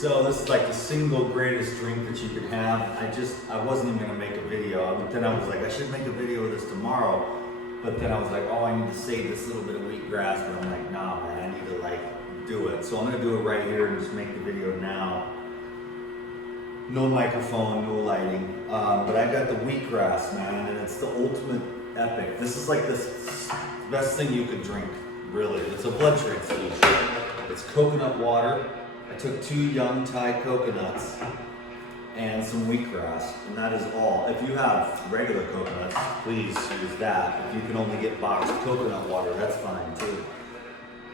So this is like the single greatest drink that you could have. I wasn't even gonna make a video, but then I was like, I should make a video of this tomorrow. But then I was like, oh, I need to save this little bit of wheatgrass. But I'm like, nah, man, I need to like do it. So I'm gonna do it right here and just make the video now. No microphone, no lighting. But I got the wheatgrass, man, and it's the ultimate epic. This is like this best thing you could drink, really. It's a blood transfusion. It's coconut water. I took 2 young Thai coconuts and some wheatgrass, and that is all. If you have regular coconuts, please use that. If you can only get boxed coconut water, that's fine too.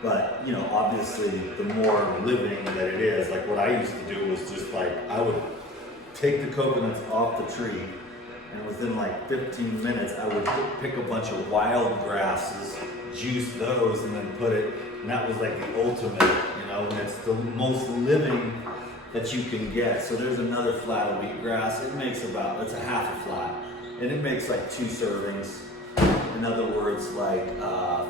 But, you know, obviously the more living that it is, like what I used to do was just like, I would take the coconuts off the tree, and within like 15 minutes, I would pick a bunch of wild grasses, juice those, and then put it, and that was like the ultimate, you know, and it's the most living that you can get. So there's another flat of wheatgrass. It makes about, it's a half a flat, and it makes like 2 servings. In other words, like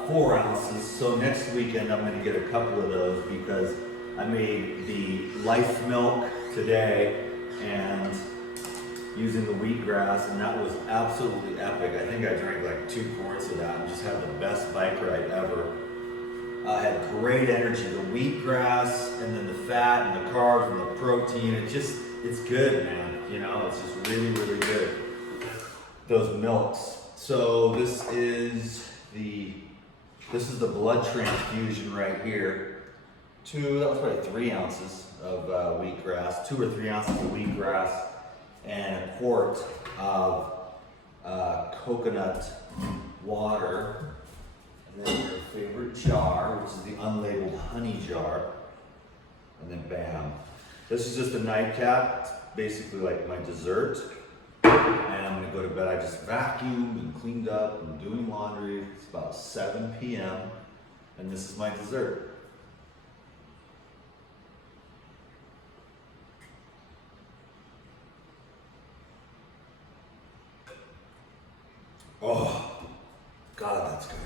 4 ounces. So next weekend I'm gonna get a couple of those because I made the life milk today and using the wheatgrass, and that was absolutely epic. I think I drank like 2 quarts of that and just had the best bike ride ever. I had great energy. The wheatgrass and then the fat and the carbs and the protein, it's good, man. You know, it's just really, really good. Those milks. So this is the blood transfusion right here. That was probably 3 ounces of wheatgrass, 2 or 3 ounces of wheatgrass, and a quart of coconut water. And then your favorite jar, which is the unlabeled honey jar. And then bam. This is just a nightcap. It's basically like my dessert. And I'm gonna go to bed. I just vacuumed and cleaned up and doing laundry. It's about 7 p.m. and this is my dessert. Oh, God, that's good.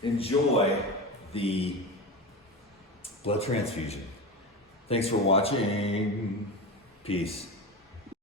Enjoy the blood transfusion. Thanks for watching. Peace.